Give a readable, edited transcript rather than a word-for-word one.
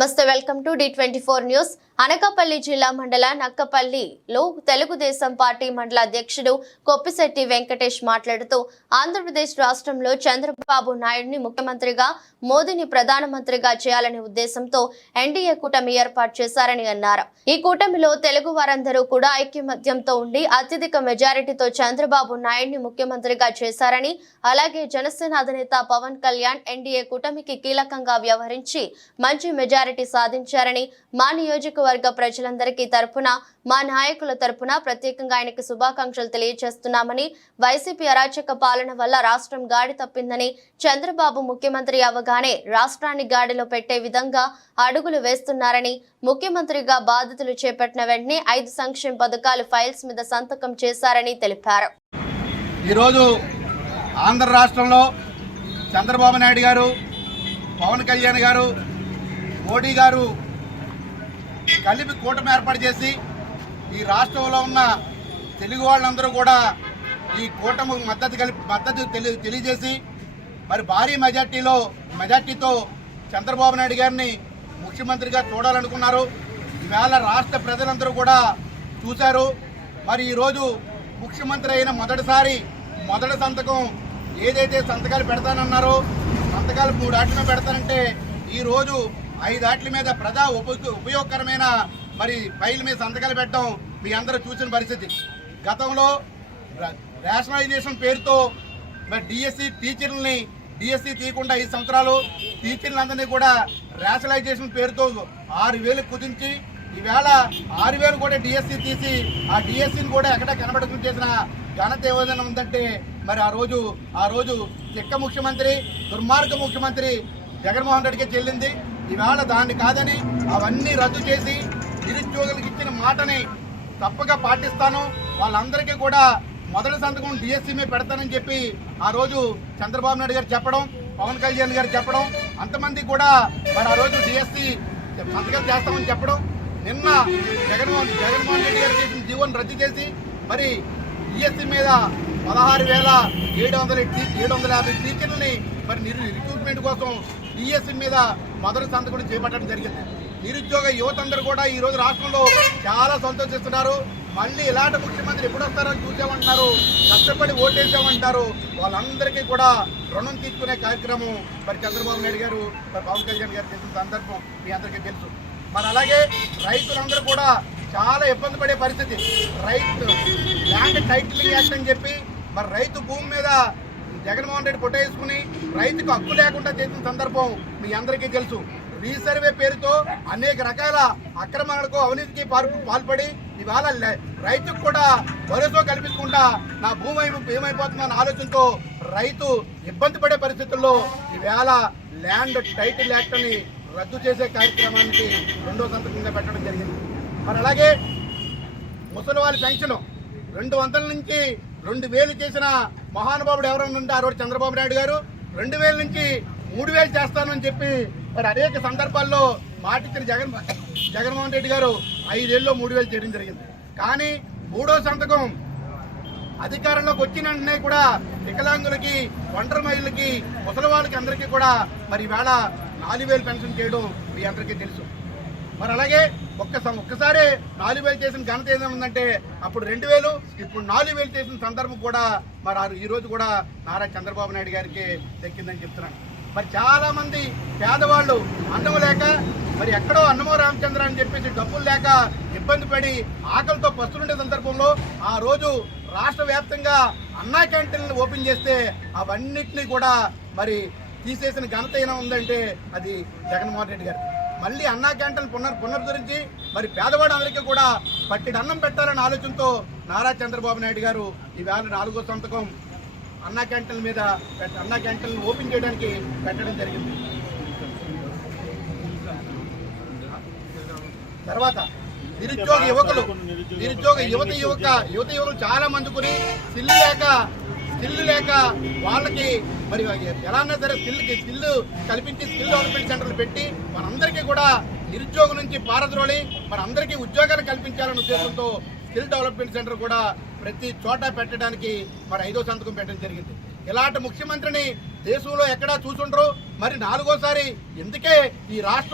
నమస్తే welcome to D24 news. Anakapalli జిల్లా మండల నక్కపల్లిలో తెలుగుదేశం పార్టీ మండల అధ్యక్షుడు కొప్పిశెట్టి వెంకటేష్ మాట్లాడుతూ ఆంధ్రప్రదేశ్ రాష్ట్రంలో చంద్రబాబు నాయుడిని ముఖ్యమంత్రిగా, మోదీని ప్రధానమంత్రిగా చేయాలనే ఉద్దేశంతో ఎన్డీఏ కూటమి ఏర్పాటు చేశారని అన్నారు. ఈ కూటమిలో తెలుగు వారందరూ కూడా ఐక్యమత్యంతో ఉండి అత్యధిక మెజారిటీతో చంద్రబాబు నాయుడిని ముఖ్యమంత్రిగా చేశారని, అలాగే జనసేన అధినేత పవన్ కళ్యాణ్ ఎన్డీఏ కూటమికి కీలకంగా వ్యవహరించి మంచి మెజారిటీ సాధించారని, మా నియోజకవర్గ ప్రజలందరికీ తరపున, మా నాయకుల తరపున ప్రత్యేకంగా ఆయనకు శుభాకాంక్షలు తెలియజేస్తున్నామని, వైసీపీ అరాచక పాలన వల్ల రాష్ట్రం గాడి తప్పిందని, చంద్రబాబు ముఖ్యమంత్రి అవగానే రాష్ట్రాన్ని గాడిలో పెట్టే విధంగా అడుగులు వేస్తున్నారని, ముఖ్యమంత్రిగా బాధ్యతలు చేపట్టిన వెంటనే 5 సంక్షేమ పథకాలు ఫైల్స్ మీద సంతకం చేశారని తెలిపారు. ఈరోజు ఆంధ్ర రాష్ట్రంలో చంద్రబాబు నాయుడు గారు, పవన్ కళ్యాణ్ గారు, మోడీ గారు కలిపి కూటమి ఏర్పాటు చేసి ఈ రాష్ట్రంలో ఉన్న తెలుగు వాళ్ళందరూ కూడా ఈ కూటమి మద్దతు తెలియజేసి మరి భారీ మెజార్టీతో చంద్రబాబు నాయుడు గారిని ముఖ్యమంత్రిగా చూడాలనుకున్నారు. ఈవేళ రాష్ట్ర ప్రజలందరూ కూడా చూశారు. మరి ఈరోజు ముఖ్యమంత్రి అయిన మొదటి సంతకం ఏదైతే సంతకాలు పెడతానన్నారో సంతకాలు 3 ఆటల మీద పెడతానంటే ఈరోజు 5 ఆటల మీద ప్రజా ఉపయోగకరమైన మరి ఫైల్ మీద సంతకాలు పెట్టడం మీ అందరూ చూసిన పరిస్థితి. గతంలో రేషనలైజేషన్ పేరుతో మరి డిఎస్సి తీయకుండా 5 సంవత్సరాలు టీచర్లందరినీ కూడా రేషనలైజేషన్ పేరుతో 6,000 కుదించి ఈవేళ 6,000 కూడా డిఎస్సి తీసి ఆ డిఎస్సిని కూడా ఎక్కడ కనబడకుండా చేసిన ఘనత ఏదైనా ఉందంటే మరి ఆ రోజు చెక్క ముఖ్యమంత్రి, దుర్మార్గ ముఖ్యమంత్రి జగన్మోహన్ రెడ్డికి చెల్లింది. ఈవేళ దాన్ని కాదని అవన్నీ రద్దు చేసి నిరుద్యోగులకు ఇచ్చిన మాటని తప్పగా పాటిస్తాను, వాళ్ళందరికీ కూడా మొదటి సంతకం డిఎస్సి మీద పెడతానని చెప్పి ఆ రోజు చంద్రబాబు నాయుడు గారు చెప్పడం, పవన్ కళ్యాణ్ గారు చెప్పడం, అంతమంది కూడా మరి ఆ రోజు డిఎస్సి సంతకం చేస్తామని చెప్పడం, నిన్న జగన్మోహన్ రెడ్డి గారు చేసిన జీవోని రద్దు చేసి మరి డిఎస్సి మీద 16,750 టీచర్లని మరి రిక్రూట్మెంట్ కోసం డిఎస్సి మీద మొదటి సంతకం చేపట్టడం జరిగింది. నిరుద్యోగ యువత అందరూ కూడా ఈరోజు రాష్ట్రంలో చాలా సంతోషిస్తున్నారు. మళ్ళీ ఇలాంటి ముఖ్యమంత్రి ఎప్పుడు వస్తారని చూసామంటున్నారు, కష్టపడి ఓటేసామంటారు. వాళ్ళందరికీ కూడా రుణం తీసుకునే కార్యక్రమం మరి చంద్రబాబు నాయుడు గారు, మరి పవన్ కళ్యాణ్ గారు చేసిన సందర్భం మీ అందరికీ తెలుసు. మరి అలాగే రైతులందరూ కూడా చాలా ఇబ్బంది పడే పరిస్థితి. ల్యాండ్ టైటిలింగ్ యాక్ట్ అని చెప్పి మరి రైతు భూమి మీద జగన్మోహన్ రెడ్డి పొట్టేసుకుని రైతుకు హక్కు లేకుండా చేసిన సందర్భం మీ అందరికీ తెలుసు. రీసర్వే పేరుతో అనేక రకాల అక్రమాలకు, అవినీతికి పాల్పడి ఇవాళ రైతుకు కూడా భరోసా కల్పించకుండా నా భూమి ఏమైపోతుందన్న ఆలోచనతో రైతు ఇబ్బంది పడే పరిస్థితుల్లో ఈవేళ ల్యాండ్ టైటిల్ యాక్ట్ అని రద్దు చేసే కార్యక్రమానికి 2వ సంతకంగా పెట్టడం జరిగింది. మరి అలాగే ముసలి వాళ్ళ పెన్షన్ 200 నుంచి 2,000 చేసిన మహానుభావుడు ఎవరైనా ఉంటే ఆ రోజు చంద్రబాబు నాయుడు గారు. 2,000 నుంచి 3,000 చేస్తానని చెప్పి మరి అనేక సందర్భాల్లో మాటిచ్చిన జగన్మోహన్ రెడ్డి గారు 5 ఏళ్ళలో 3,000 చేయడం జరిగింది. కానీ 3వ సంతకం అధికారంలోకి వచ్చిన వెంటనే కూడా వికలాంగులకి, ఒంటరి మహిళలకి, ముసలి వాళ్ళకి అందరికీ కూడా మరి ఈవేళ 4,000 పెన్షన్ చేయడం మీ అందరికీ తెలుసు. మరి అలాగే ఒక్కసారి 4,000 చేసిన ఘనత ఏదైందంటే అప్పుడు 2,000, ఇప్పుడు 4,000 చేసిన సందర్భం కూడా మరి ఈరోజు కూడా నారా చంద్రబాబు నాయుడు గారికి దక్కిందని చెప్తున్నాను. మరి చాలా మంది పేదవాళ్ళు అన్నం లేక మరి ఎక్కడో అన్నమో రామచంద్ర అని చెప్పేసి డబ్బులు లేక ఇబ్బంది పడి ఆకలితో పస్తులుండే సందర్భంలో ఆ రోజు రాష్ట్ర వ్యాప్తంగా అన్నా క్యాంటీన్లు ఓపెన్ చేస్తే అవన్నిటినీ కూడా మరి తీసేసిన ఘనత ఏమైనా ఉందంటే అది జగన్మోహన్ రెడ్డి గారు. మళ్ళీ అన్నా క్యాంటీన్ పునరుద్ధరించి మరి పేదవాళ్ళందరికీ కూడా పట్టిడి అన్నం పెట్టాలనే ఆలోచనతో నారా చంద్రబాబు నాయుడు గారు ఈవేళ 4వ సంతకం అన్నా క్యాంటీన్ ఓపెన్ చేయడానికి పెట్టడం జరిగింది. నిరుద్యోగ యువకులు చాలా మందికి స్కిల్ లేక వాళ్ళకి మరి ఎలాన్నా సరే స్కిల్ కల్పించి స్కిల్ డెవలప్మెంట్ సెంటర్లు పెట్టి మనందరికీ కూడా నిరుద్యోగం నుంచి పారద్రోలి మనందరికీ ఉద్యోగాలు కల్పించాలనే ఉద్దేశంతో స్కిల్ డెవలప్మెంట్ సెంటర్ కూడా ప్రతి చోట పెట్టడానికి మరి 5వ సంతకం పెట్టడం జరిగింది. ఇలాంటి ముఖ్యమంత్రిని దేశంలో ఎక్కడా చూసుండ్రు. మరి 4వసారి ఎందుకే ఈ రాష్ట్రం